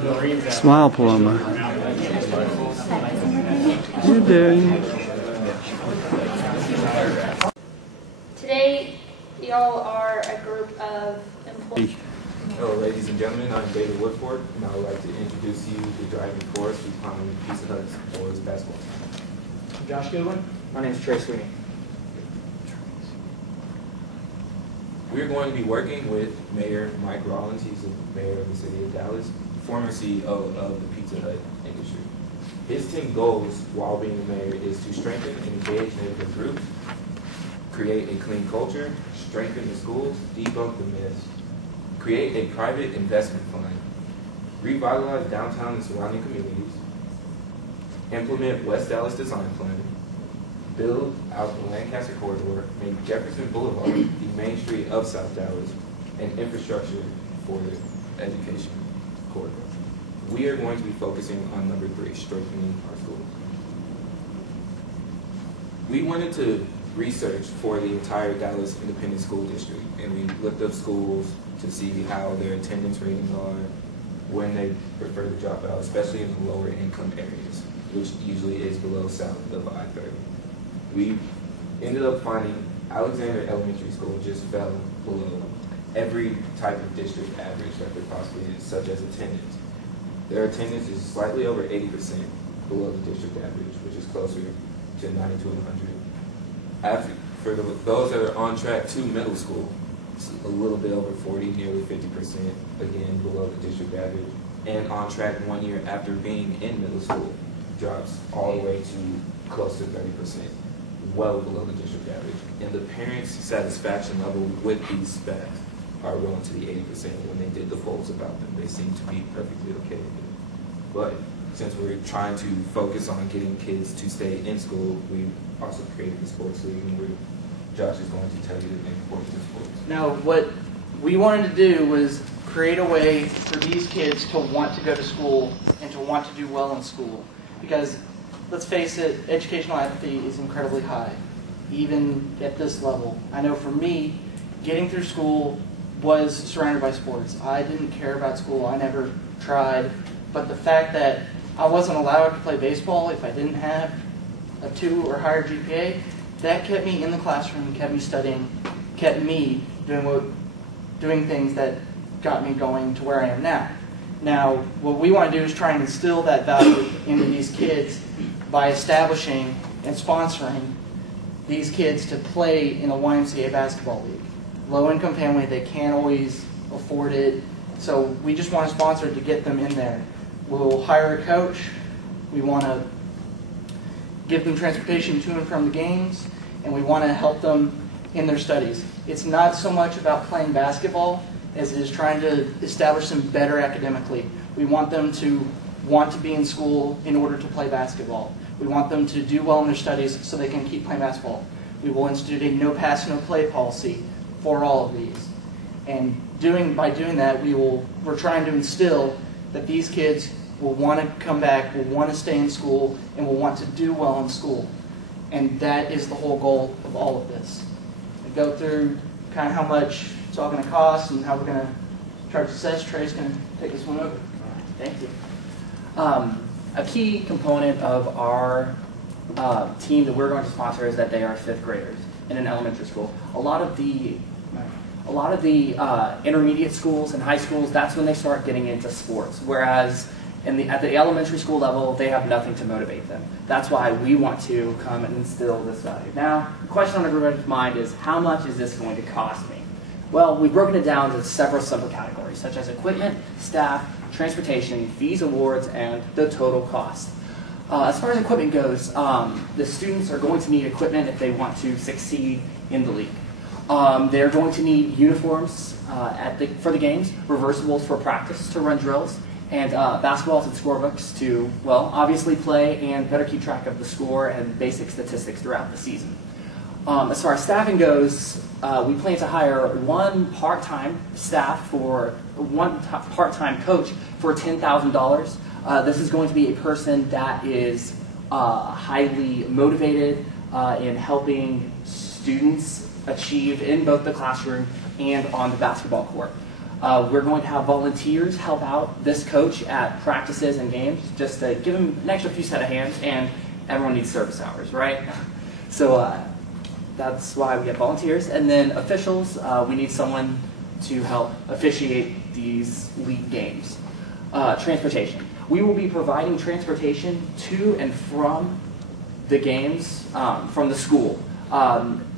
Smile, Paloma. You're doing. Today, y'all are a group of employees. Hello, ladies and gentlemen. I'm David Woodford, and I would like to introduce you to the driving force behind Pizza Hut's boys basketball team. I'm Josh Goodwin. My name is Trey Sweeney. We're going to be working with Mayor Mike Rollins. He's the mayor of the city of Dallas, former CEO of the Pizza Hut industry. His 10 goals while being the mayor is to strengthen and engage neighborhood groups, create a clean culture, strengthen the schools, debunk the myths, create a private investment fund, revitalize downtown and surrounding communities, implement West Dallas design plan, build out the Lancaster corridor, make Jefferson Boulevard the main street of South Dallas, and infrastructure for the education corridor. We are going to be focusing on number 3, strengthening our schools. We wanted to research for the entire Dallas Independent School District, and we looked up schools to see how their attendance ratings are, when they prefer to drop out, especially in the lower income areas, which usually is below south of I-30. We ended up finding Alexander Elementary School just fell below every type of district average that there possibly is, such as attendance. Their attendance is slightly over 80% below the district average, which is closer to 90 to 100. For those that are on track to middle school, it's a little bit over 40, nearly 50%, again below the district average. And on track 1 year after being in middle school, drops all the way to close to 30%, well below the district average. And the parents' satisfaction level with these stats are well into the 80%. When they did the polls about them, they seem to be perfectly okay with it. But since we're trying to focus on getting kids to stay in school, we also created the sports league, and Josh is going to tell you the importance of sports. Now, what we wanted to do was create a way for these kids to want to go to school and to want to do well in school. Because, let's face it, educational apathy is incredibly high, even at this level. I know for me, getting through school was surrounded by sports. I didn't care about school. I never tried. But the fact that I wasn't allowed to play baseball if I didn't have a 2 or higher GPA, that kept me in the classroom, kept me studying, kept me doing things that got me going to where I am now. Now, what we want to do is try and instill that value into these kids by establishing and sponsoring these kids to play in a YMCA basketball league. Low-income family, they can't always afford it, so we just want to sponsor it to get them in there. We'll hire a coach. We want to give them transportation to and from the games, and we want to help them in their studies. It's not so much about playing basketball as it is trying to establish them better academically. We want them to want to be in school in order to play basketball. We want them to do well in their studies so they can keep playing basketball. We will institute a no pass, no play policy for all of these. And by doing that, we're trying to instill that these kids will want to come back, will want to stay in school, and will want to do well in school. And that is the whole goal of all of this. We go through kind of how much it's all going to cost and how we're going to charge success. Trey's going to take this one over. Thank you. A key component of our team that we're going to sponsor is that they are 5th graders in an elementary school. A lot of the intermediate schools and high schools, that's when they start getting into sports, whereas at the elementary school level, they have nothing to motivate them. That's why we want to come and instill this value. Now, the question on everybody's mind is, how much is this going to cost me? Well, we've broken it down to several simple categories, such as equipment, staff, transportation, fees, awards, and the total cost. As far as equipment goes, the students are going to need equipment if they want to succeed in the league. They're going to need uniforms for the games, reversibles for practice to run drills, and basketballs and scorebooks to, well, obviously play and better keep track of the score and basic statistics throughout the season. As far as staffing goes, we plan to hire one part-time coach for $10,000. This is going to be a person that is highly motivated in helping students achieve in both the classroom and on the basketball court. We're going to have volunteers help out this coach at practices and games, just to give him an extra few set of hands, and everyone needs service hours, right? So that's why we have volunteers. And then officials, we need someone to help officiate these league games. Transportation. We will be providing transportation to and from the games from the school.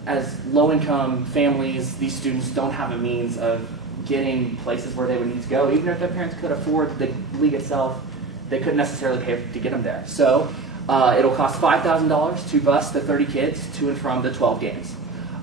As low-income families, these students don't have a means of getting places where they would need to go. Even if their parents could afford the league itself, they couldn't necessarily pay to get them there. So it'll cost $5,000 to bus the 30 kids to and from the 12 games.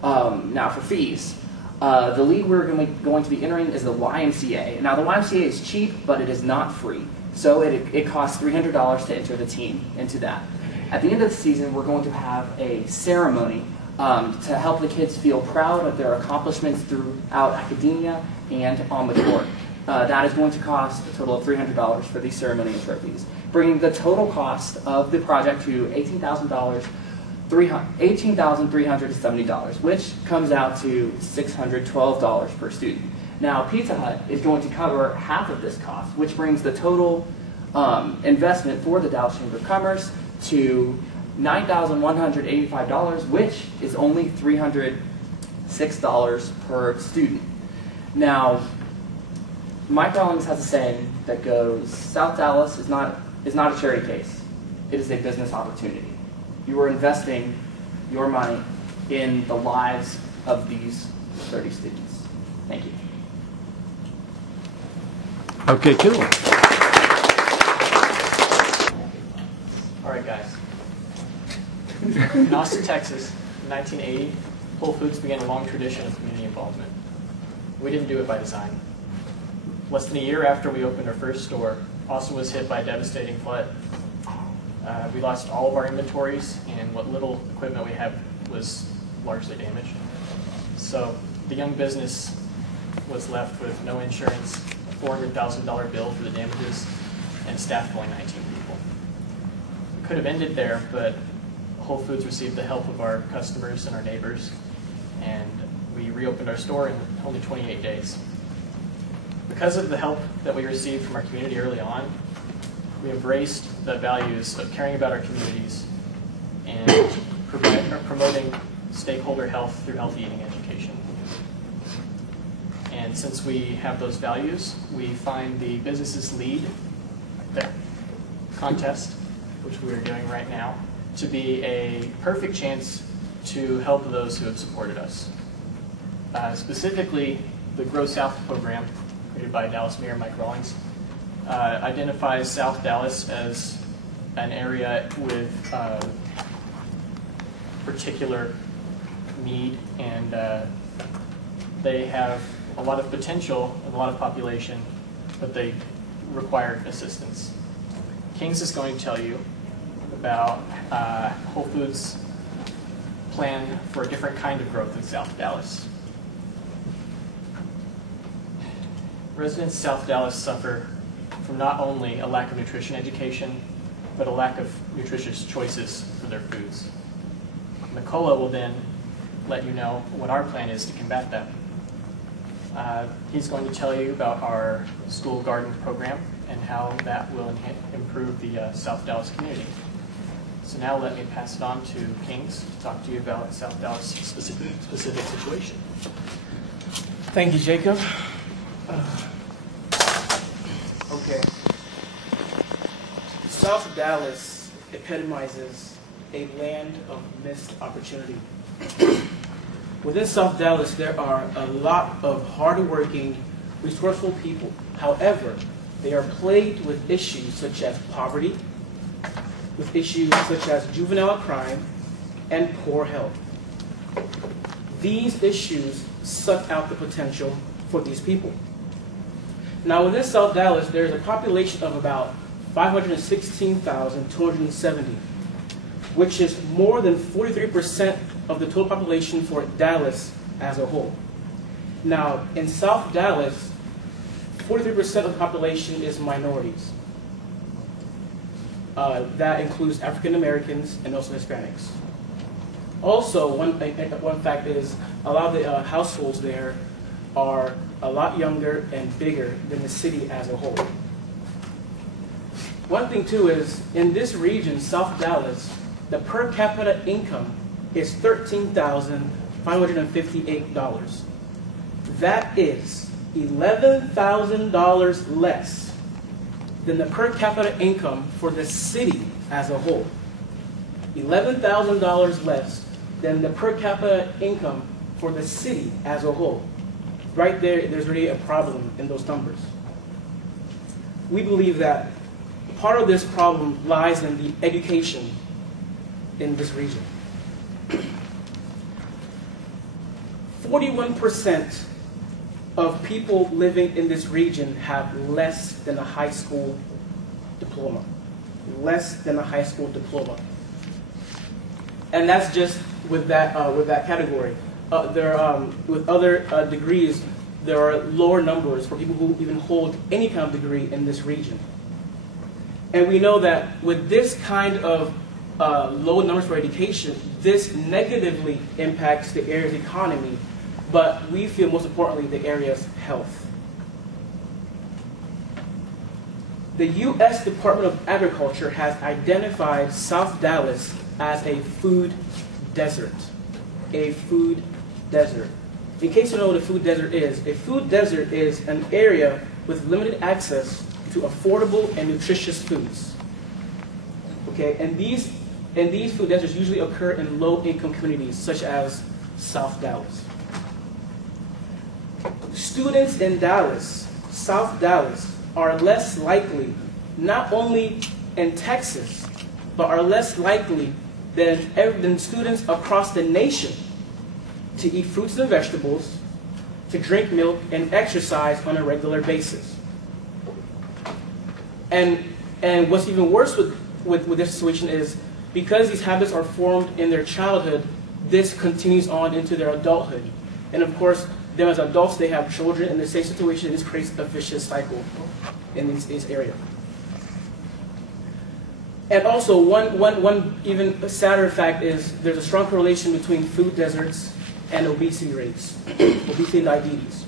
Now for fees. The league we're going to be entering is the YMCA. Now the YMCA is cheap, but it is not free. So it costs $300 to enter the team into that. At the end of the season, we're going to have a ceremony to help the kids feel proud of their accomplishments throughout academia and on the court. That is going to cost a total of $300 for the ceremony and trophies, bringing the total cost of the project to $18,370, which comes out to $612 per student. Now, Pizza Hut is going to cover half of this cost, which brings the total investment for the Dallas Chamber of Commerce to $9,185, which is only $306 per student. Now, Mike Rollins has a saying that goes, South Dallas is not a charity case. It is a business opportunity. You are investing your money in the lives of these 30 students. Thank you. Okay, cool. All right, guys. In Austin, Texas, in 1980, Whole Foods began a long tradition of community involvement. We didn't do it by design. Less than a year after we opened our first store, Austin was hit by a devastating flood. We lost all of our inventories, and what little equipment we had was largely damaged. So the young business was left with no insurance, a $400,000 bill for the damages, and staff of only 19 people. We could have ended there, but Whole Foods received the help of our customers and our neighbors, and we reopened our store in only 28 days. Because of the help that we received from our community early on, we embraced the values of caring about our communities and promoting stakeholder health through healthy eating education. And since we have those values, we find the Businesses Lead contest, which we are doing right now, to be a perfect chance to help those who have supported us. Specifically, the Grow South program, created by Dallas Mayor Mike Rawlings, identifies South Dallas as an area with particular need, and they have a lot of potential and a lot of population, but they require assistance. Kings is going to tell you about Whole Foods' plan for a different kind of growth in South Dallas. Residents of South Dallas suffer from not only a lack of nutrition education, but a lack of nutritious choices for their foods. Nicola will then let you know what our plan is to combat that. He's going to tell you about our school garden program and how that will improve the South Dallas community. So now let me pass it on to Kings to talk to you about South Dallas' specific situation. Thank you, Jacob. Okay. South Dallas epitomizes a land of missed opportunity. Within South Dallas, there are a lot of hardworking, resourceful people. However, they are plagued with issues such as poverty, with issues such as juvenile crime, and poor health. These issues suck out the potential for these people. Now, within South Dallas, there's a population of about 516,270, which is more than 43% of the total population for Dallas as a whole. Now, in South Dallas, 43% of the population is minorities. That includes African Americans and also Hispanics. Also, one fact is a lot of the households there are a lot younger and bigger than the city as a whole. One thing too is, in this region, South Dallas, the per capita income is $13,558. That is $11,000 less than the per capita income for the city as a whole. $11,000 less than the per capita income for the city as a whole. Right there, there's really a problem in those numbers. We believe that part of this problem lies in the education in this region. 41% of people living in this region have less than a high school diploma. Less than a high school diploma. And that's just with that category. With other degrees, there are lower numbers for people who even hold any kind of degree in this region. And we know that with this kind of low numbers for education, this negatively impacts the area's economy, but we feel most importantly the area's health. The U.S. Department of Agriculture has identified South Dallas as a food desert. A food desert. In case you know what a food desert is an area with limited access to affordable and nutritious foods. Okay, and these food deserts usually occur in low-income communities such as South Dallas. Students in Dallas, South Dallas, are less likely, not only in Texas, but are less likely than students across the nation to eat fruits and vegetables, to drink milk, and exercise on a regular basis. And what's even worse with this situation is, because these habits are formed in their childhood, this continues on into their adulthood. And of course, them as adults, they have children in the same situation. This creates a vicious cycle in this area. And also, one even sadder fact is there's a strong correlation between food deserts and obesity rates, obesity and diabetes.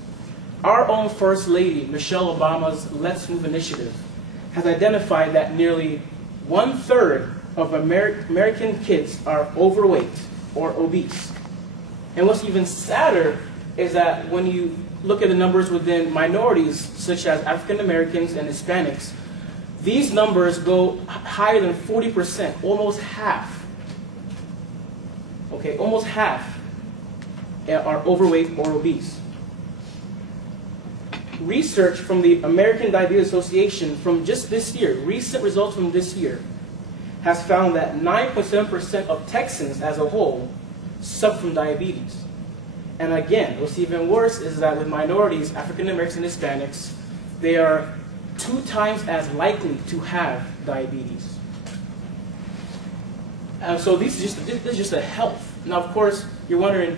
Our own First Lady, Michelle Obama's Let's Move initiative, has identified that nearly 1/3 of American kids are overweight or obese. And what's even sadder is that when you look at the numbers within minorities, such as African Americans and Hispanics, these numbers go higher than 40%, almost half. Okay, almost half are overweight or obese. Research from the American Diabetes Association from just this year, recent results from this year, has found that 9.7% of Texans as a whole suffer from diabetes. And again, what's even worse is that with minorities, African Americans and Hispanics, they are 2 times as likely to have diabetes. So this is just a health. Now, of course, you're wondering,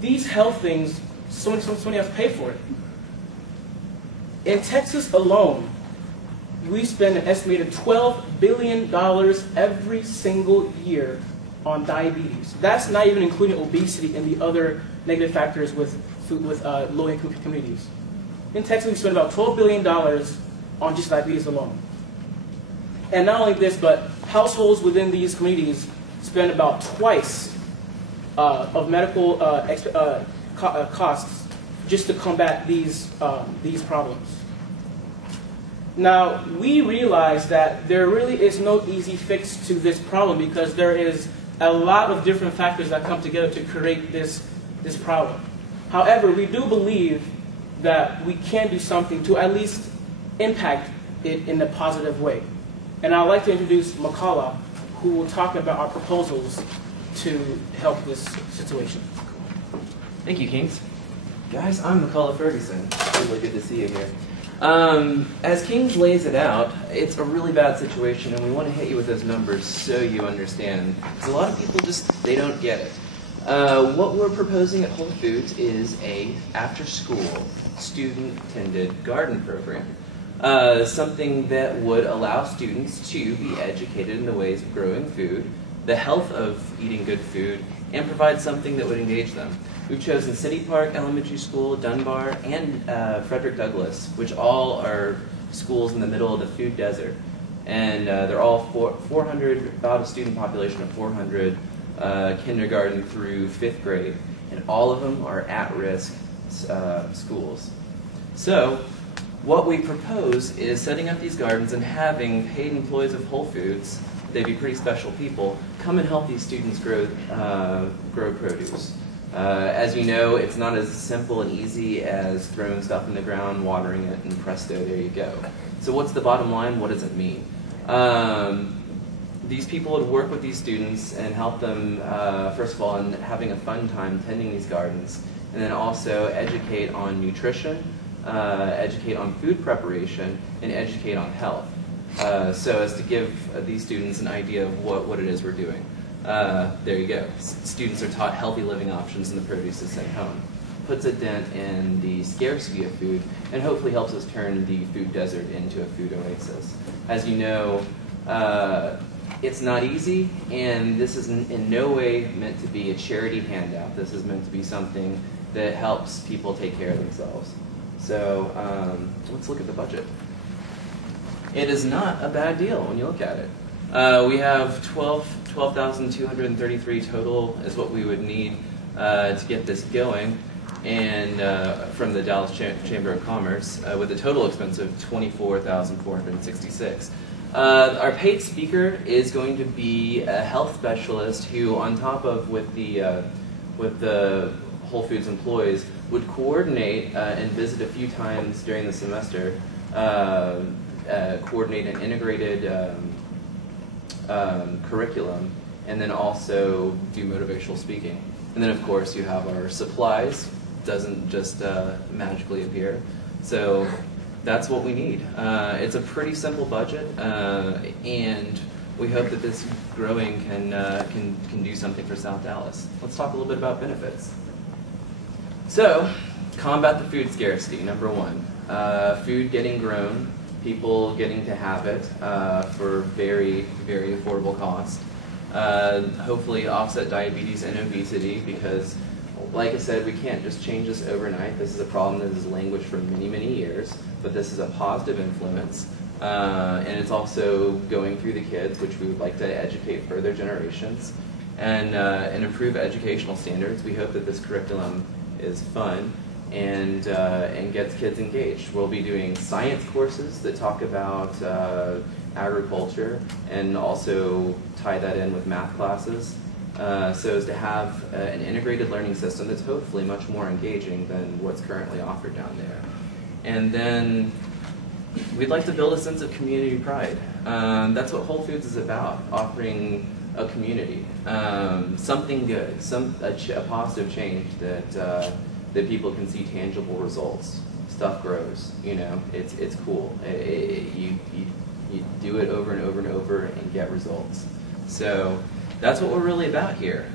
these health things, somebody has to pay for it. In Texas alone, we spend an estimated $12 billion every single year on diabetes. That's not even including obesity and the other negative factors with low-income communities. In Texas, we spend about $12 billion on just diabetes alone. And not only this, but households within these communities spend about twice of medical costs just to combat these problems. Now, we realize that there really is no easy fix to this problem because there is a lot of different factors that come together to create this problem. However, we do believe that we can do something to at least impact it in a positive way. And I'd like to introduce Makala, who will talk about our proposals to help this situation. Thank you, Kings. Guys, I'm McCullough Ferguson. Really good to see you here. As Kings lays it out, it's a really bad situation, and we want to hit you with those numbers so you understand. Because a lot of people they don't get it. What we're proposing at Whole Foods is a after-school, student-attended garden program. Something that would allow students to be educated in the ways of growing food, the health of eating good food, and provide something that would engage them. We've chosen City Park Elementary School, Dunbar, and Frederick Douglass, which all are schools in the middle of the food desert. And they're all 400, about a student population of 400, kindergarten through 5th grade. And all of them are at-risk schools. So what we propose is setting up these gardens and having paid employees of Whole Foods, they'd be pretty special people, come and help these students grow produce. As you know, it's not as simple and easy as throwing stuff in the ground, watering it, and presto, there you go. So what's the bottom line? What does it mean? These people would work with these students and help them, first of all, in having a fun time tending these gardens, and then also educate on nutrition, educate on food preparation, and educate on health, so as to give these students an idea of what it is we're doing. There you go. Students are taught healthy living options in the produce that's sent home. Puts a dent in the scarcity of food, and hopefully helps us turn the food desert into a food oasis. As you know, it's not easy, and this is in no way meant to be a charity handout. This is meant to be something that helps people take care of themselves. So let's look at the budget. It is not a bad deal when you look at it. We have 12,233 total is what we would need to get this going, and from the Dallas Chamber of Commerce, with a total expense of $24,466. Our paid speaker is going to be a health specialist who, on top of with the Whole Foods employees, would coordinate and visit a few times during the semester, coordinate an integrated curriculum, and then also do motivational speaking. And then, of course, you have our supplies. Doesn't just magically appear. So that's what we need. It's a pretty simple budget, and we hope that this growing can do something for South Dallas. Let's talk a little bit about benefits. So, combat the food scarcity, number one. Food getting grown, people getting to have it for very, very affordable cost. Hopefully offset diabetes and obesity, because like I said, we can't just change this overnight. This is a problem that has languished for many, many years, but this is a positive influence. And it's also going through the kids, which we would like to educate further generations, and improve educational standards. We hope that this curriculum is fun and gets kids engaged. We'll be doing science courses that talk about agriculture, and also tie that in with math classes, so as to have an integrated learning system that's hopefully much more engaging than what's currently offered down there. And then we'd like to build a sense of community pride. That's what Whole Foods is about, offering a community, something good, a positive change that people can see tangible results. Stuff grows, you know, it's cool. You do it over and over and over and get results. So that's what we're really about here.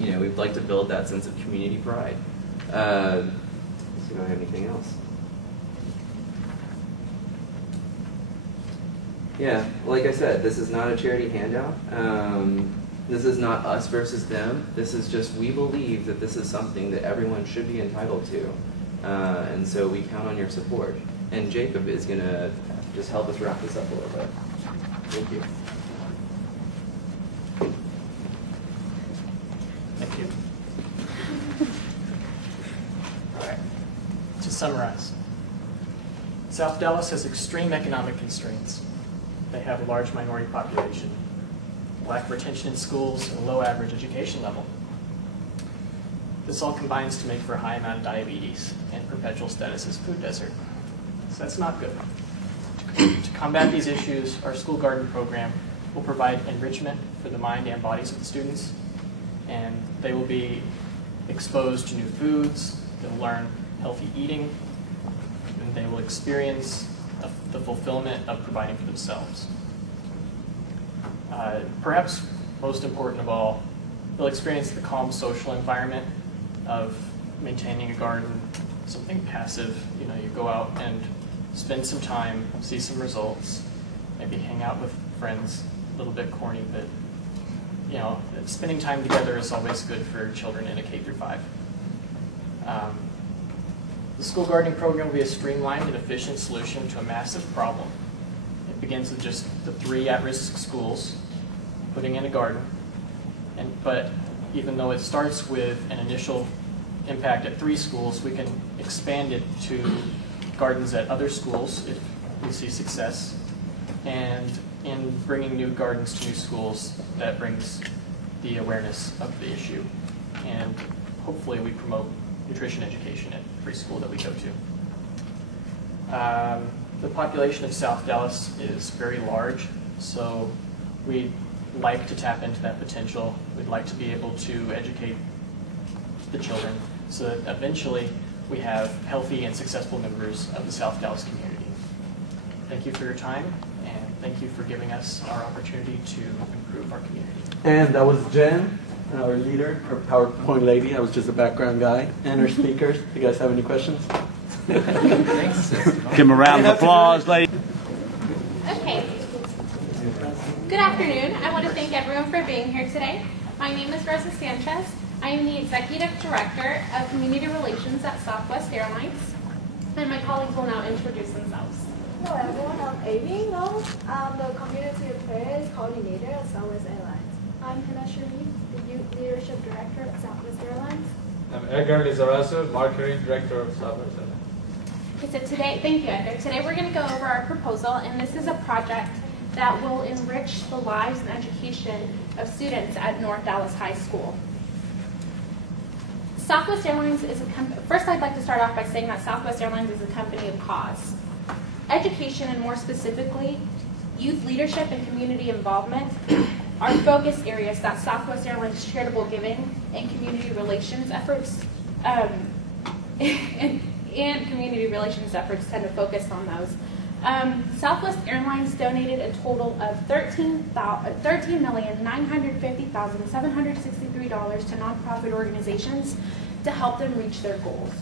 You know, we'd like to build that sense of community pride. Let's see if I have anything else. Yeah, like I said, this is not a charity handout. This is not us versus them. This is just, we believe that this is something that everyone should be entitled to. And so we count on your support. And Jacob is going to just help us wrap this up a little bit. Thank you. Thank you. All right. To summarize, South Dallas has extreme economic constraints. They have a large minority population, lack of retention in schools, and a low average education level. This all combines to make for a high amount of diabetes and perpetual status as food desert. So that's not good. To combat these issues, our school garden program will provide enrichment for the mind and bodies of the students, and they will be exposed to new foods, they'll learn healthy eating, and they will experience the fulfillment of providing for themselves. Perhaps most important of all, they'll experience the calm social environment of maintaining a garden, something passive. You know, you go out and spend some time, see some results, maybe hang out with friends. A little bit corny, but you know, spending time together is always good for children in a K-5. The school gardening program will be a streamlined and efficient solution to a massive problem. It begins with just the 3 at-risk schools putting in a garden, but even though it starts with an initial impact at 3 schools, we can expand it to gardens at other schools if we see success. And in bringing new gardens to new schools, that brings the awareness of the issue. And hopefully we promote nutrition education at every school that we go to. The population of South Dallas is very large, so we'd like to tap into that potential. We'd like to be able to educate the children so that eventually we have healthy and successful members of the South Dallas community. Thank you for your time, and thank you for giving us our opportunity to improve our community. And that was Jen, our leader, our PowerPoint lady. I was just a background guy. And our speakers. You guys have any questions? Thanks. Give them a round of applause, ladies. Okay. Good afternoon. I want to thank everyone for being here today. My name is Rosa Sanchez. I am the Executive Director of Community Relations at Southwest Airlines, and my colleagues will now introduce themselves. Hello everyone, I'm Amy Long. I'm the Community Affairs Coordinator at Southwest Airlines. I'm Hannah Sharif, the Youth Leadership Director at Southwest Airlines. I'm Edgar Lizarazu, Marketing Director of Southwest Airlines. Okay, so today, thank you, Edgar. Today we're going to go over our proposal, and this is a project that will enrich the lives and education of students at North Dallas High School. Southwest Airlines is a company. First, I'd like to start off by saying that Southwest Airlines is a company of cause. Education, and more specifically, youth leadership and community involvement, are focus areas that Southwest Airlines charitable giving and community relations efforts and community relations efforts tend to focus on those. Southwest Airlines donated a total of $13,950,763 to nonprofit organizations to help them reach their goals.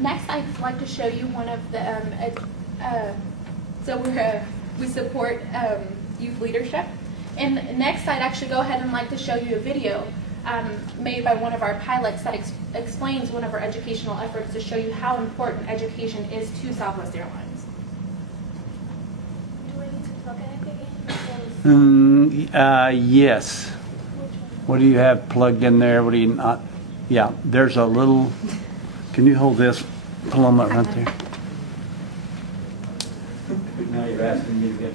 Next, I'd like to show you one of the, we support youth leadership. And next, I'd actually go ahead and like to show you a video made by one of our pilots that explains one of our educational efforts to show you how important education is to Southwest Airlines. Do we need to plug anything in? Yes. What do you have plugged in there? What do you not? Yeah, there's a little. Can you hold this, Paloma, right there? Now you're asking me to get.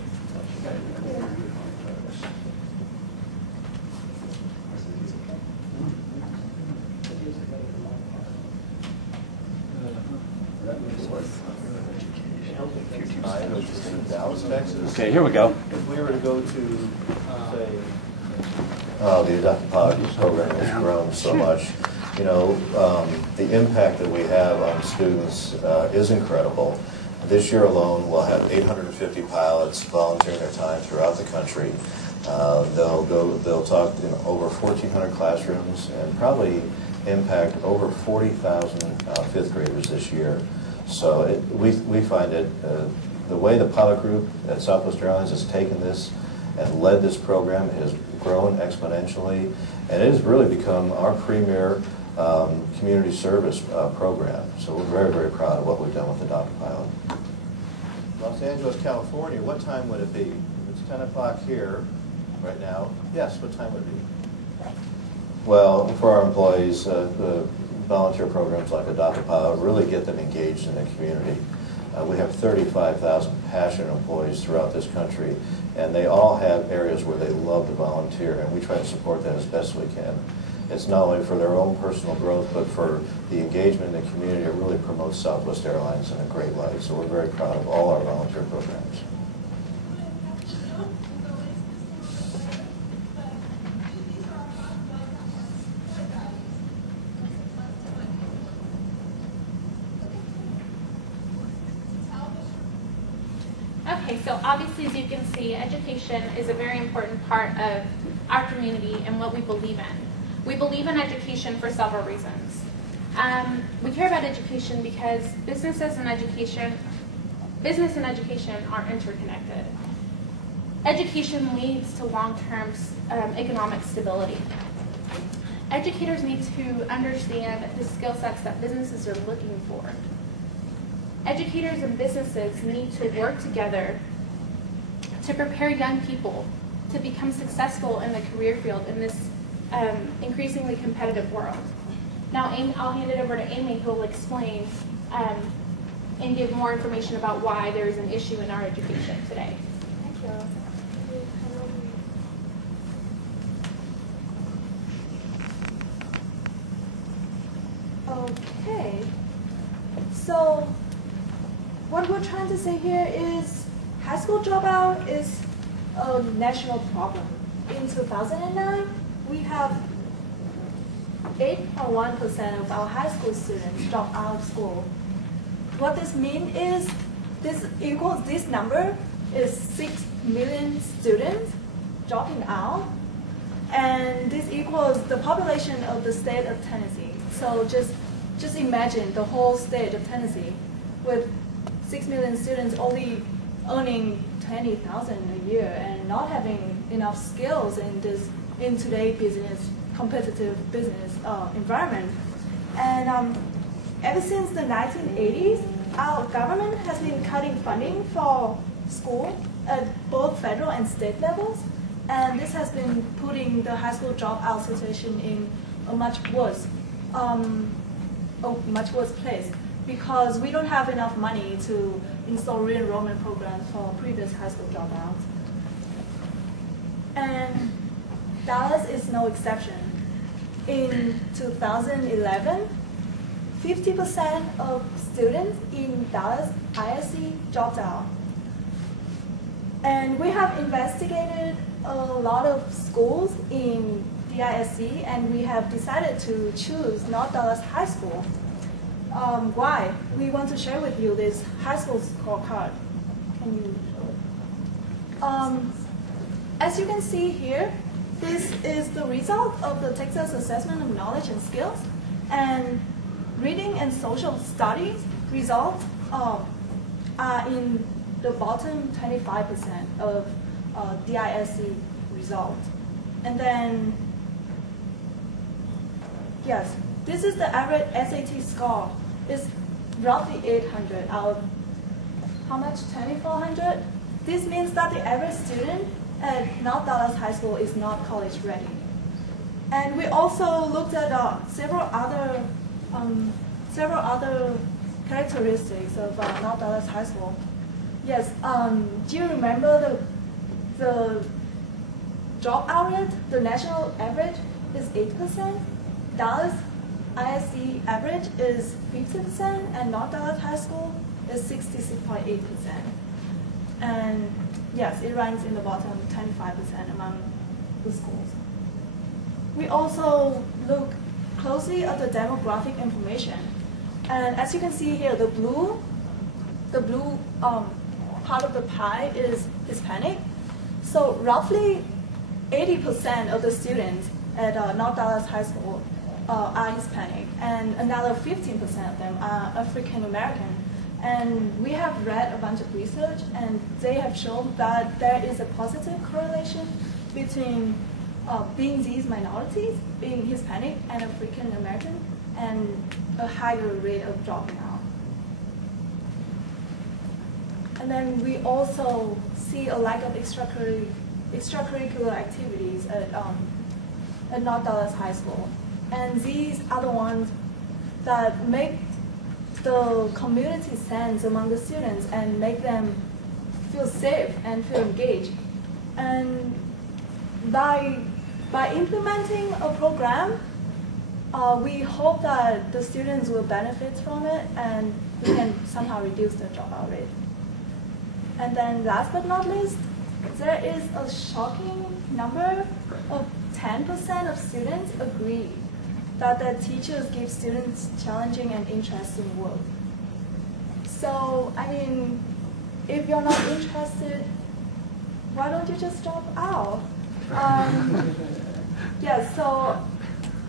Dallas, Texas. Okay, here we go. If we were to go to, say, the Adopted Pilot program has grown so much. You know, the impact that we have on students is incredible. This year alone, we'll have 850 pilots volunteering their time throughout the country. They'll talk in over 1,400 classrooms and probably impact over 40,000 fifth graders this year. So we find it, the way the pilot group at Southwest Airlines has taken this and led this program has grown exponentially, and it has really become our premier community service program. So we're very, very proud of what we've done with Adopted Pilot. Los Angeles, California, what time would it be? It's 10 o'clock here right now. Yes, what time would it be? Well, for our employees, the volunteer programs like Adopted Pilot really get them engaged in the community. We have 35,000 passionate employees throughout this country, and they all have areas where they love to volunteer, and we try to support that as best we can. It's not only for their own personal growth, but for the engagement in the community. It really promotes Southwest Airlines in a great light, so we're very proud of all our volunteer programs. Okay, so obviously, as you can see, education is a very important part of our community and what we believe in. We believe in education for several reasons. We care about education because business and education are interconnected. Education leads to long-term economic stability. educators need to understand the skill sets that businesses are looking for. Educators and businesses need to work together to prepare young people to become successful in the career field in this increasingly competitive world. Now, I'll hand it over to Amy, who will explain and give more information about why there is an issue in our education today. Thank you. Okay, so what we're trying to say here is high school dropout is a national problem. In 2009, we have 8.1% of our high school students drop out of school. What this means is this number is 6 million students dropping out, and this equals the population of the state of Tennessee. So just imagine the whole state of Tennessee with 6 million students only earning $20,000 a year and not having enough skills in today's competitive business environment. And ever since the 1980s, our government has been cutting funding for school at both federal and state levels, and this has been putting the high school dropout situation in a much worse place, because we don't have enough money to install re-enrollment programs for previous high school dropouts. And Dallas is no exception. In 2011, 50% of students in Dallas ISD dropped out. And we have investigated a lot of schools in DISC, and we have decided to choose North Dallas High School. Why? We want to share with you this high school scorecard. Can you show it? As you can see here, this is the result of the Texas Assessment of Knowledge and Skills, and reading and social studies results are in the bottom 25% of DISC results. And then, yes, this is the average SAT score. It's roughly 800 out of how much? 2,400? This means that the average student at North Dallas High School is not college ready. And we also looked at several other characteristics of North Dallas High School. Yes, do you remember the dropout rate? The national average is 8%. Dallas ISD average is 50%, and North Dallas High School is 66.8%. And yes, it ranks in the bottom 25% among the schools. We also look closely at the demographic information. And as you can see here, the blue part of the pie is Hispanic. So roughly 80% of the students at North Dallas High School are Hispanic, and another 15% of them are African American. And we have read a bunch of research, and they have shown that there is a positive correlation between being these minorities, being Hispanic and African American, and a higher rate of dropping out. And then we also see a lack of extracurricular activities at North Dallas High School. And these are the ones that make the community sense among the students and make them feel safe and feel engaged. And by implementing a program, we hope that the students will benefit from it, and we can somehow reduce the dropout rate. And then last but not least, there is a shocking number of 10% of students agree that the teachers give students challenging and interesting work. So, I mean, if you're not interested, why don't you just drop out? Yeah, so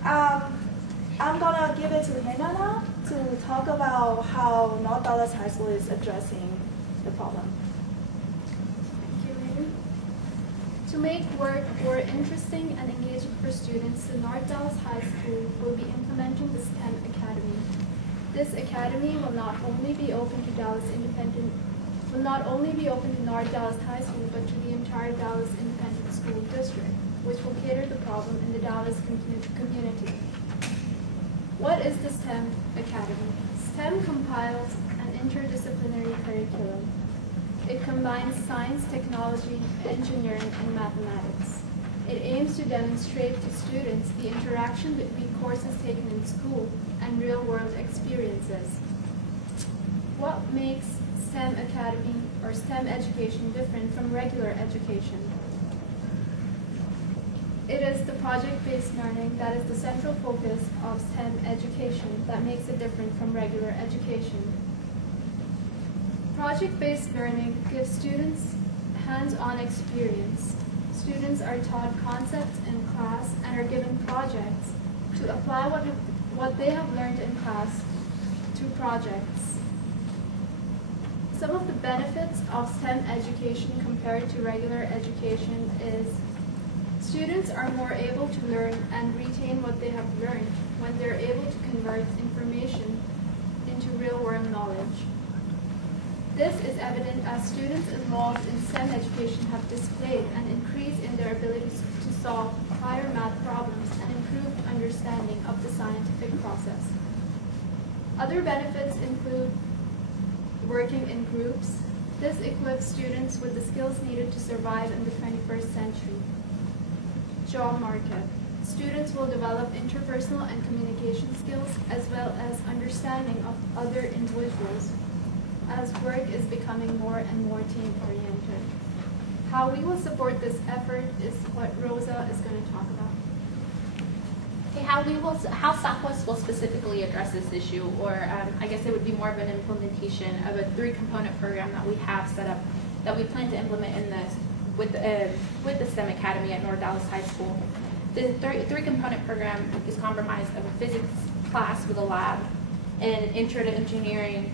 I'm gonna give it to Hannah now to talk about how North Dallas High School is addressing the problem. Thank you, Lynn. To make work more interesting and engaging for students, the North Dallas High School will be implementing the STEM Academy. This academy will not only be open to North Dallas High School, but to the entire Dallas Independent School District, which will cater the problem in the Dallas community. What is the STEM Academy? STEM compiles an interdisciplinary curriculum. It combines science, technology, engineering, and mathematics. It aims to demonstrate to students the interaction between courses taken in school and real-world experiences. What makes STEM Academy or STEM education different from regular education? It is the project-based learning that is the central focus of STEM education that makes it different from regular education. Project-based learning gives students hands-on experience. Students are taught concepts in class and are given projects to apply what they have learned in class to projects. Some of the benefits of STEM education compared to regular education is students are more able to learn and retain what they have learned when they're able to convert information into real-world knowledge. This is evident as students involved in STEM education have displayed an increase in their ability to solve higher math problems and improved understanding of the scientific process. Other benefits include working in groups. This equips students with the skills needed to survive in the 21st century. Job market. Students will develop interpersonal and communication skills as well as understanding of other individuals, as work is becoming more and more team-oriented. How we will support this effort is what Rosa is going to talk about. Okay, how Southwest will specifically address this issue, or I guess it would be more of an implementation of a 3-component program that we have set up that we plan to implement in this with the STEM Academy at North Dallas High School. The three-component program is comprised of a physics class with a lab, an intro to engineering,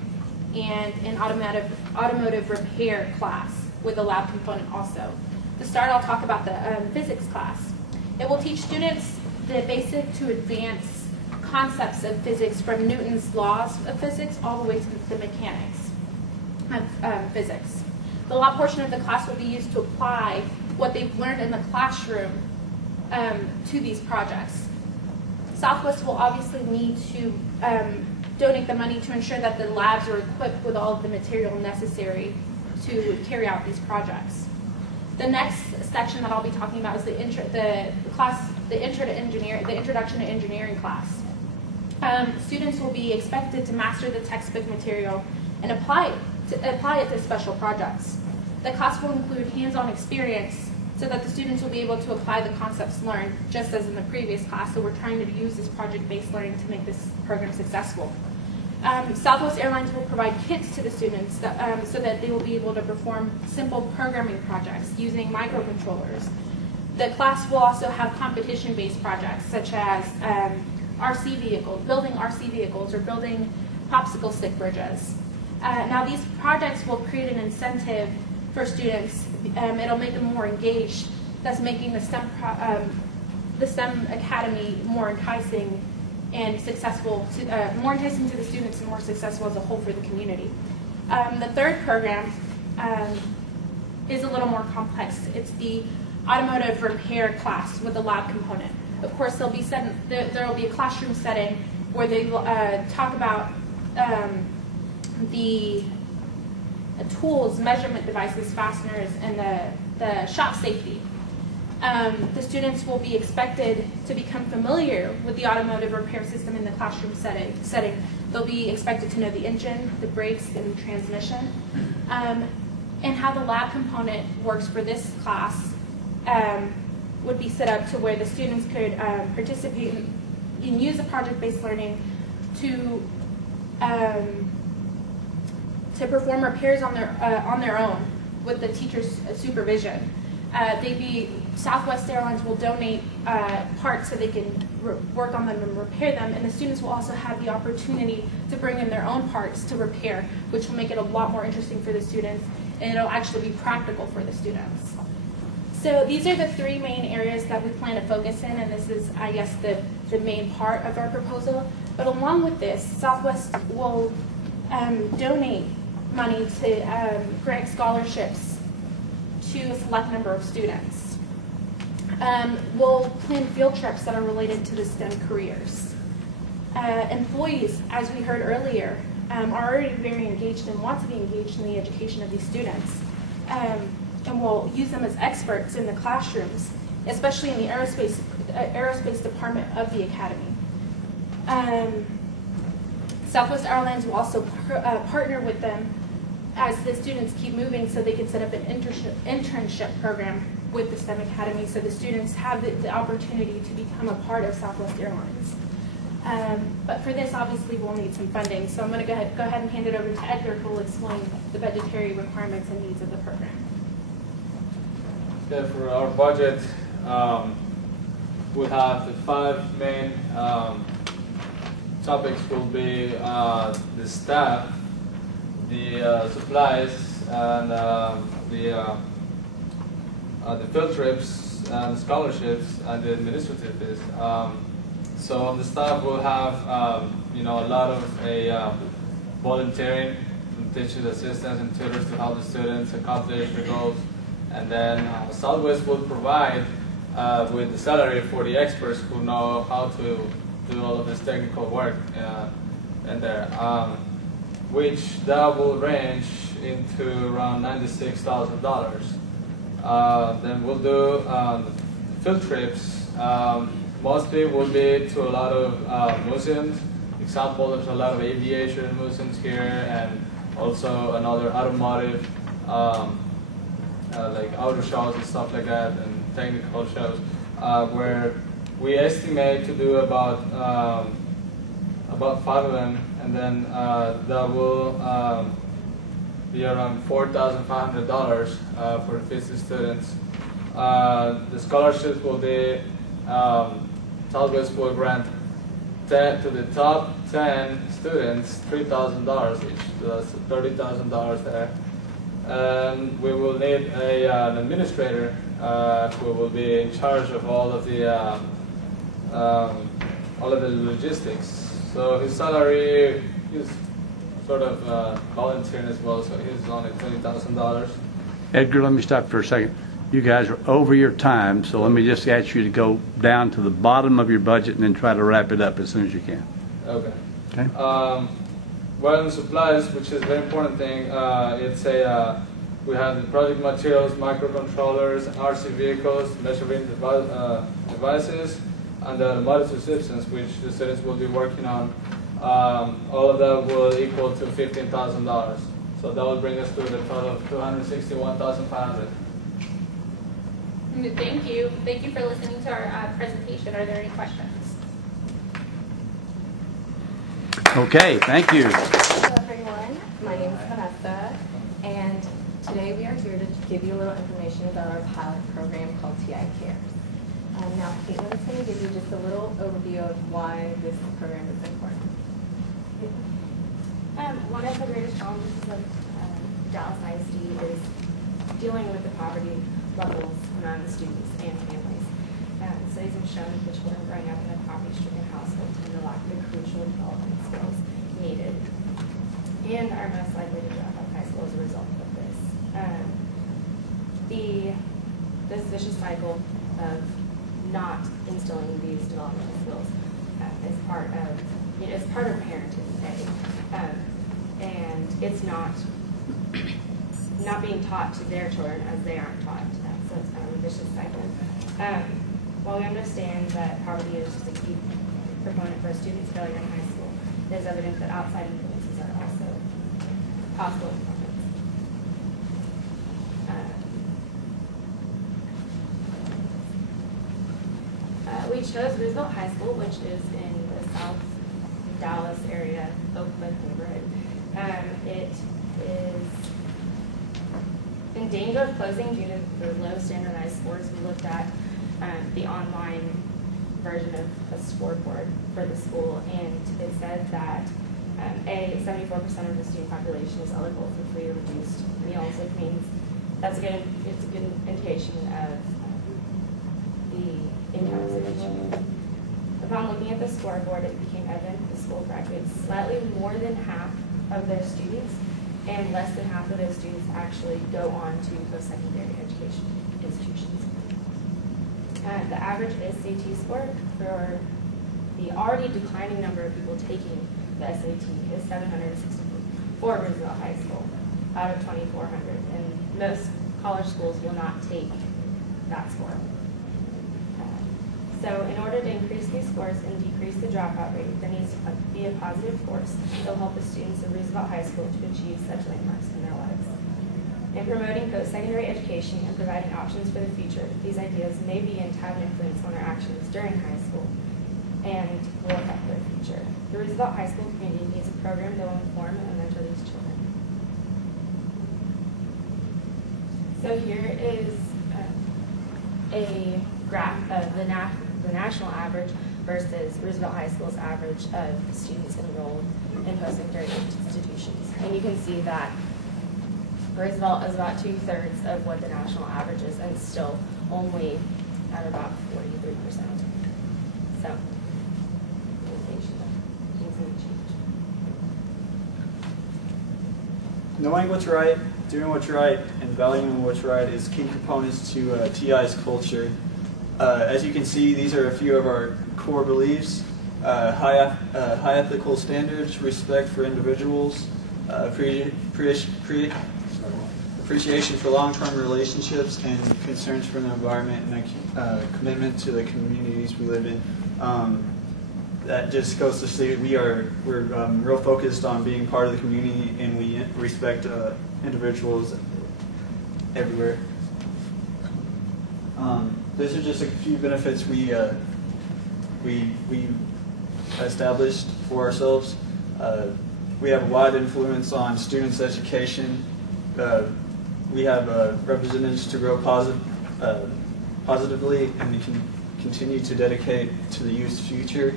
and an automotive repair class with a lab component also. To start, I'll talk about the physics class. It will teach students the basic to advanced concepts of physics from Newton's laws of physics all the way to the mechanics of physics. The law portion of the class will be used to apply what they've learned in the classroom to these projects. Southwest will obviously need to donate the money to ensure that the labs are equipped with all of the material necessary to carry out these projects. The next section that I'll be talking about is the introduction to engineering class. Students will be expected to master the textbook material and apply it to special projects. The class will include hands-on experience so that the students will be able to apply the concepts learned just as in the previous class. So we're trying to use this project-based learning to make this program successful. Southwest Airlines will provide kits to the students so that they will be able to perform simple programming projects using microcontrollers. The class will also have competition-based projects such as RC vehicles, building RC vehicles, or building popsicle stick bridges. Now these projects will create an incentive for students. It'll make them more engaged. That's making the STEM Academy more enticing and successful, more enticing to the students and more successful as a whole for the community. The third program is a little more complex. It's the automotive repair class with a lab component. Of course, there will be a classroom setting where they will talk about the tools, measurement devices, fasteners, and the shop safety. The students will be expected to become familiar with the automotive repair system in the classroom setting. They'll be expected to know the engine, the brakes, and the transmission, and how the lab component works for this class would be set up to where the students could participate and use the project-based learning to perform repairs on their own with the teacher's supervision. Southwest Airlines will donate parts so they can work on them and repair them, and the students will also have the opportunity to bring in their own parts to repair, which will make it a lot more interesting for the students, and it'll actually be practical for the students. So these are the three main areas that we plan to focus in, and this is, I guess, the main part of our proposal. But along with this, Southwest will donate money to grant scholarships to a select number of students. We'll plan field trips that are related to the STEM careers. Employees, as we heard earlier, are already very engaged and want to be engaged in the education of these students. And we'll use them as experts in the classrooms, especially in the aerospace department of the academy. Southwest Airlines will also partner with them as the students keep moving, so they can set up an internship program with the STEM Academy, so the students have the opportunity to become a part of Southwest Airlines. But for this, obviously, we'll need some funding, so I'm going to go ahead and hand it over to Edgar, who will explain the budgetary requirements and needs of the program. Yeah, for our budget, we have the 5 main topics will be the staff, the supplies, and the field trips and scholarships and the administrative fees. So on the staff, we'll have a lot of volunteering from teachers, assistants, and tutors to help the students accomplish their goals. And then Southwest will provide with the salary for the experts who know how to do all of this technical work in there, which that will range into around $96,000. Then we'll do field trips. Mostly will be to a lot of museums. Example, there's a lot of aviation museums here, and also another automotive, like auto shows and stuff like that, and technical shows, where we estimate to do about 5 of them, and then that will be around $4,500 for the 50 students. The scholarships will be Southwest will grant to the top 10 students $3,000 each. So that's $30,000 there. And we will need an administrator who will be in charge of all of the logistics. So his salary is sort of volunteering as well, so he's only $20,000. Edgar, let me stop for a second. You guys are over your time, so let me just ask you to go down to the bottom of your budget and then try to wrap it up as soon as you can. Okay. Okay. Well, in supplies, which is a very important thing, it's we have the project materials, microcontrollers, RC vehicles, measuring devices, and the automotive systems, which the students will be working on. All of that will equal to $15,000. So that will bring us to the total of $261,500. Thank you. Thank you for listening to our presentation. Are there any questions? Okay, thank you. Hello everyone, my name is Vanessa, and today we are here to give you a little information about our pilot program called TI Cares. Now Caitlin's going to give you just a little overview of why this program is important. One of the greatest challenges of Dallas ISD is dealing with the poverty levels among the students and families. Studies have shown that the children growing up in a poverty-stricken household tend to lack the crucial development skills needed and are most likely to drop out of high school as a result of this. This vicious cycle of not instilling these developmental skills is part of parenting, and it's not being taught to their children as they aren't taught to them. So it's kind of a vicious cycle. While we understand that poverty is just a key proponent for a student's failure in high school, it is evident that outside influences are also possible components. We chose Roosevelt High School, which is in the South Dallas area, Oak Cliff neighborhood. It is in danger of closing due to the low standardized scores. We looked at the online version of a scoreboard for the school, and it said that 74% of the student population is eligible for free or reduced meals, which means It's a good indication of the income situation. Upon looking at the scoreboard, it became evident the school graduates slightly more than half of their students, and less than half of those students actually go on to post-secondary education institutions. The average SAT score for the already declining number of people taking the SAT is 760 for Roosevelt High School out of 2,400, and most college schools will not take that score. So in order to increase these scores and decrease the dropout rate, there needs to be a positive force that will help the students of Roosevelt High School to achieve such landmarks in their lives. In promoting post-secondary education and providing options for the future, these ideas may begin to have an influence on their actions during high school and will affect their future. The Roosevelt High School community needs a program that will inform and mentor these children. So here is a graph of the national average versus Roosevelt High School's average of students enrolled in post-secondary institutions. And you can see that Roosevelt is about 2/3 of what the national average is, and still only at about 43%. So, indication that things need to change. Knowing what's right, doing what's right, and valuing what's right is key components to TI's culture. As you can see, these are a few of our core beliefs: high ethical standards, respect for individuals, appreciation for long-term relationships, and concerns for the environment, and a commitment to the communities we live in. That just goes to say we're real focused on being part of the community, and we respect individuals everywhere. These are just a few benefits we established for ourselves. We have a wide influence on students' education. We have representatives to grow positively, and we can continue to dedicate to the youth's future.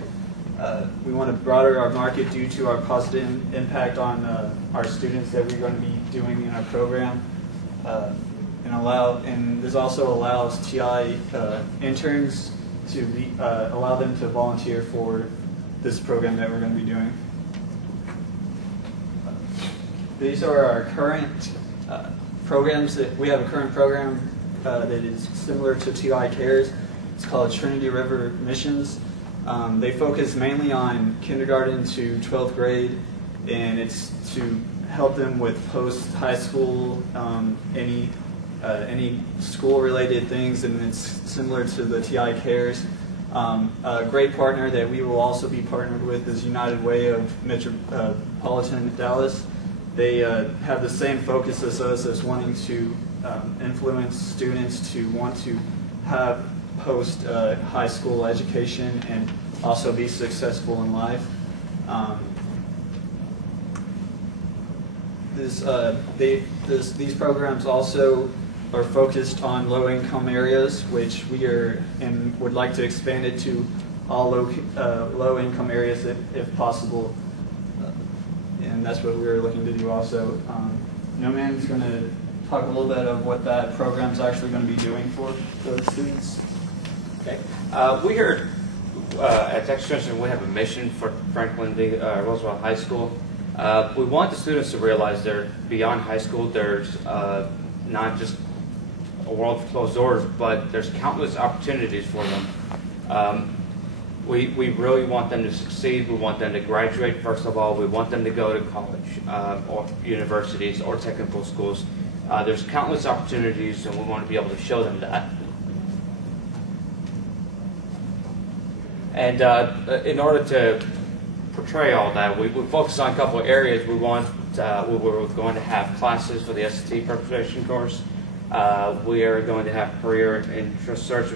We want to broaden our market due to our positive impact on our students that we're going to be doing in our program. And this also allows TI interns to allow them to volunteer for this program that we're going to be doing. These are our current programs. That we have a current program that is similar to TI Cares. It's called Trinity River Missions. They focus mainly on kindergarten to 12th grade, and it's to help them with post-high school, any school-related things, and it's similar to the TI Cares. A great partner that we will also be partnered with is United Way of Metropolitan Dallas. They have the same focus as us, as wanting to influence students to want to have post-high school education and also be successful in life. These programs also are focused on low-income areas, which we are and would like to expand it to all low-income areas if possible. And that's what we're looking to do also. Noman's going to talk a little bit of what that program's actually going to be doing for the students. Okay. We heard at Texas Christian we have a mission for Franklin D. Roosevelt High School. We want the students to realize they're beyond high school. There's not just a world of closed doors, but there's countless opportunities for them. We really want them to succeed. We want them to graduate, first of all. We want them to go to college or universities or technical schools. There's countless opportunities, and we want to be able to show them that. And in order to portray all that, we focus on a couple of areas. We're going to have classes for the SAT preparation course. We are going to have career interest search.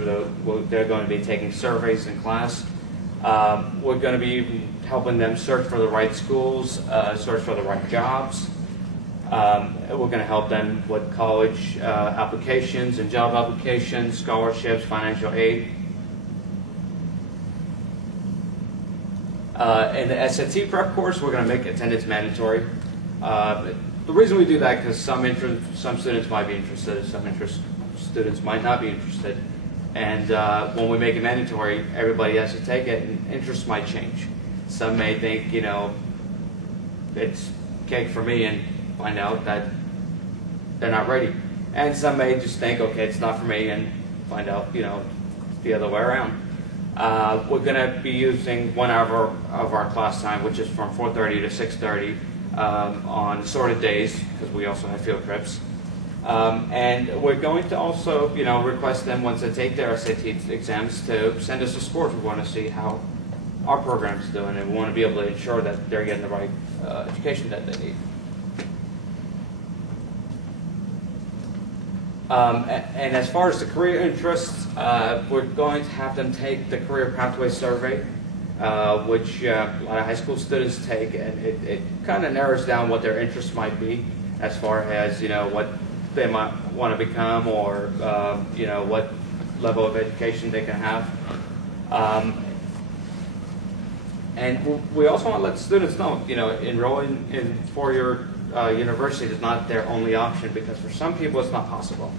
They're going to be taking surveys in class. We're going to be helping them search for the right schools, search for the right jobs. We're going to help them with college applications and job applications, scholarships, financial aid. In the SAT prep course, we're going to make attendance mandatory. the reason we do that because some students might be interested, students might not be interested. And when we make it mandatory, everybody has to take it, and interests might change. Some may think, you know, it's cake for me, and find out that they're not ready. And some may just think, okay, it's not for me, and find out, you know, the other way around. We're going to be using 1 hour of our class time, which is from 4:30 to 6:30 on assorted days, because we also have field trips. And we're going to also, you know, request them once they take their SAT exams to send us a score. We want to see how our program's doing, and we want to be able to ensure that they're getting the right education that they need. And as far as the career interests, we're going to have them take the Career Pathway Survey, which a lot of high school students take, and it kind of narrows down what their interests might be as far as, you know, what they might want to become, or, you know, what level of education they can have. And we also want to let students know, you know, enrolling in four-year university is not their only option, because for some people it's not possible.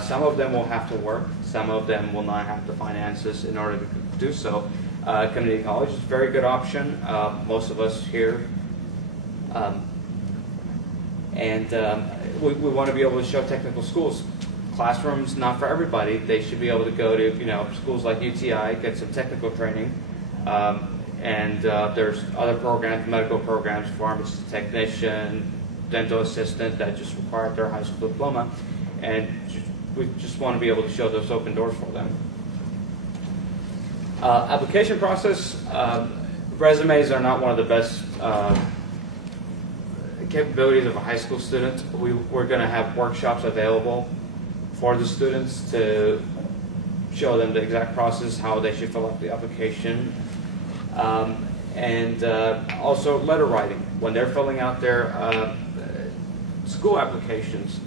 Some of them will have to work. Some of them will not have the finances in order to do so. Community college is a very good option. Most of us here. We want to be able to show technical schools. Classrooms, not for everybody. They should be able to go to, you know, schools like UTI, get some technical training. There's other programs, medical programs, pharmacy technician, dental assistant that just require their high school diploma. And we just want to be able to show those open doors for them. Application process, resumes are not one of the best capabilities of a high school student. We're going to have workshops available for the students to show them the exact process, how they should fill out the application. Also letter writing. When they're filling out their school applications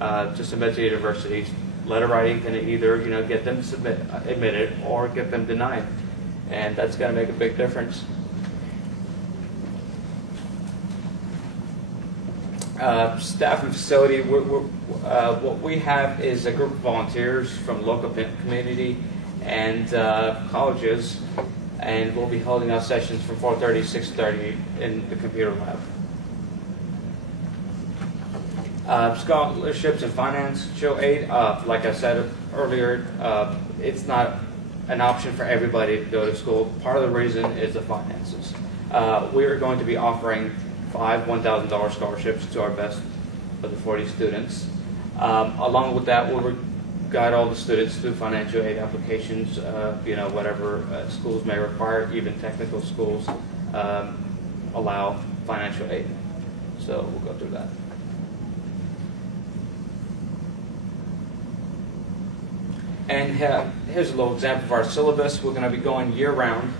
to submit to universities, letter writing can either, you know, get them admitted or get them denied, and that's going to make a big difference. Staff and facility, what we have is a group of volunteers from local community and colleges, and we'll be holding our sessions from 4:30 to 6:30 in the computer lab. Scholarships and financial aid, like I said earlier, it's not an option for everybody to go to school. Part of the reason is the finances. We are going to be offering 5 $1,000 scholarships to our best of the 40 students. Along with that, we'll guide all the students through financial aid applications, you know, whatever schools may require. Even technical schools allow financial aid. So we'll go through that. And here's a little example of our syllabus. We're going to be going year-round,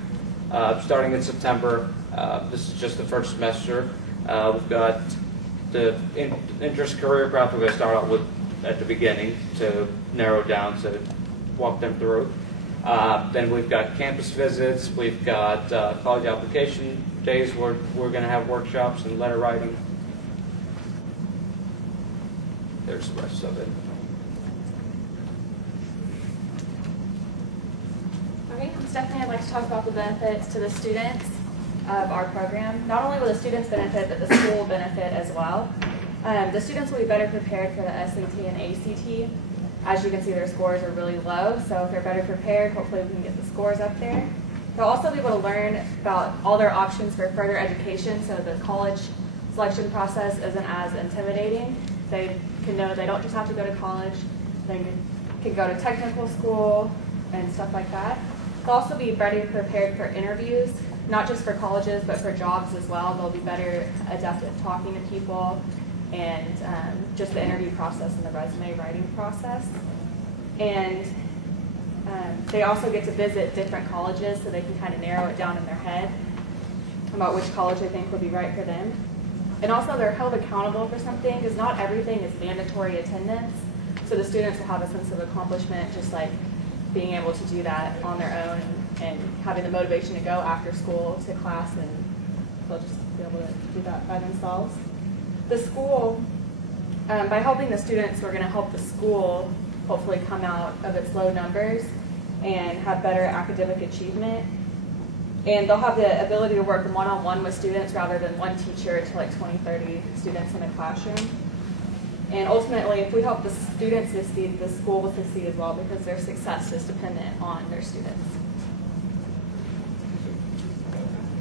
starting in September. This is just the first semester. We've got the interest career path we're going to start out with at the beginning to narrow down, to walk them through. Then we've got campus visits. We've got college application days where we're going to have workshops and letter writing. There's the rest of it. Okay, Stephanie, I'd like to talk about the benefits to the students of our program. Not only will the students benefit, but the school will benefit as well. The students will be better prepared for the SAT and ACT. As you can see, their scores are really low, so if they're better prepared, hopefully we can get the scores up there. They'll also be able to learn about all their options for further education, so the college selection process isn't as intimidating. They can know they don't just have to go to college, they can go to technical school and stuff like that. They'll also be better prepared for interviews, not just for colleges, but for jobs as well. They'll be better adept at talking to people and just the interview process and the resume writing process. And they also get to visit different colleges, so they can kind of narrow it down in their head about which college they think would be right for them. And also they're held accountable for something, because not everything is mandatory attendance. So the students will have a sense of accomplishment, just like being able to do that on their own and having the motivation to go after school to class, and they'll just be able to do that by themselves. the school, by helping the students, we're going to help the school hopefully come out of its low numbers and have better academic achievement. And they'll have the ability to work one-on-one with students rather than one teacher to like 20, 30 students in a classroom. And ultimately, if we help the students succeed, the school will succeed as well because their success is dependent on their students.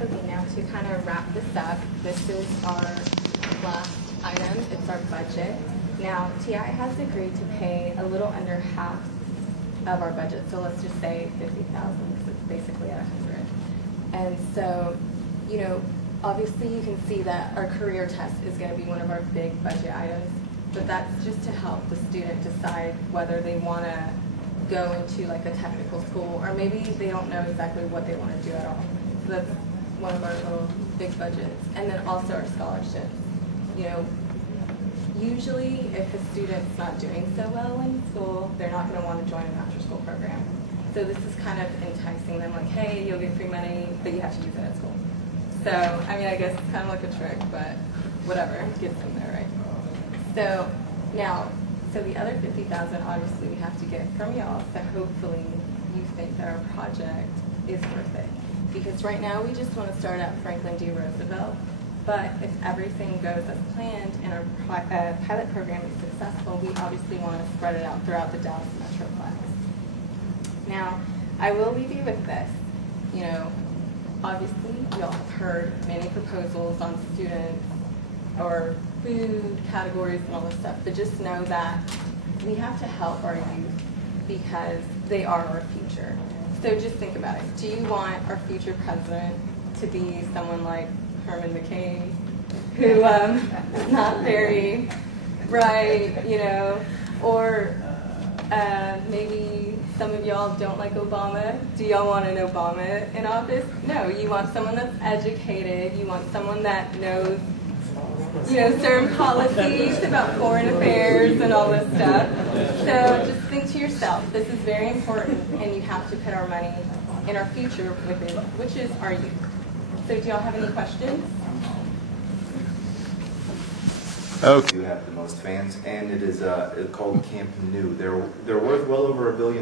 Okay, now to kind of wrap this up, this is our last item. It's our budget. Now, TI has agreed to pay a little under half of our budget. So let's just say $50,000 because it's basically at 100. And so, you know, obviously you can see that our career test is going to be one of our big budget items. But that's just to help the student decide whether they want to go into like a technical school or maybe they don't know exactly what they want to do at all. So that's one of our little big budgets. And then also our scholarships. You know, usually if a student's not doing so well in school, they're not going to want to join an after-school program. So this is kind of enticing them like, hey, you'll get free money, but you have to use it at school. So, I mean, I guess it's kind of like a trick, but whatever, gets them there, right? So now, so the other $50,000 obviously we have to get from y'all, so hopefully you think that our project is worth it. Because right now we just want to start at Franklin D. Roosevelt, but if everything goes as planned and our pilot program is successful, we obviously want to spread it out throughout the Dallas Metroplex. Now, I will leave you with this. You know, obviously y'all have heard many proposals on students or food categories and all this stuff, but just know that we have to help our youth because they are our future. So just think about it. Do you want our future president to be someone like Herman McCain, who is not very bright, you know, or maybe some of y'all don't like Obama. Do y'all want an Obama in office? No, you want someone that's educated. You want someone that knows, you know, certain policies about foreign affairs and all this stuff. So just think to yourself, this is very important, and you have to put our money in our future with it, which is our youth. So do y'all have any questions? Okay. You have the most fans, and it is called Camp New. They're worth well over $1 billion.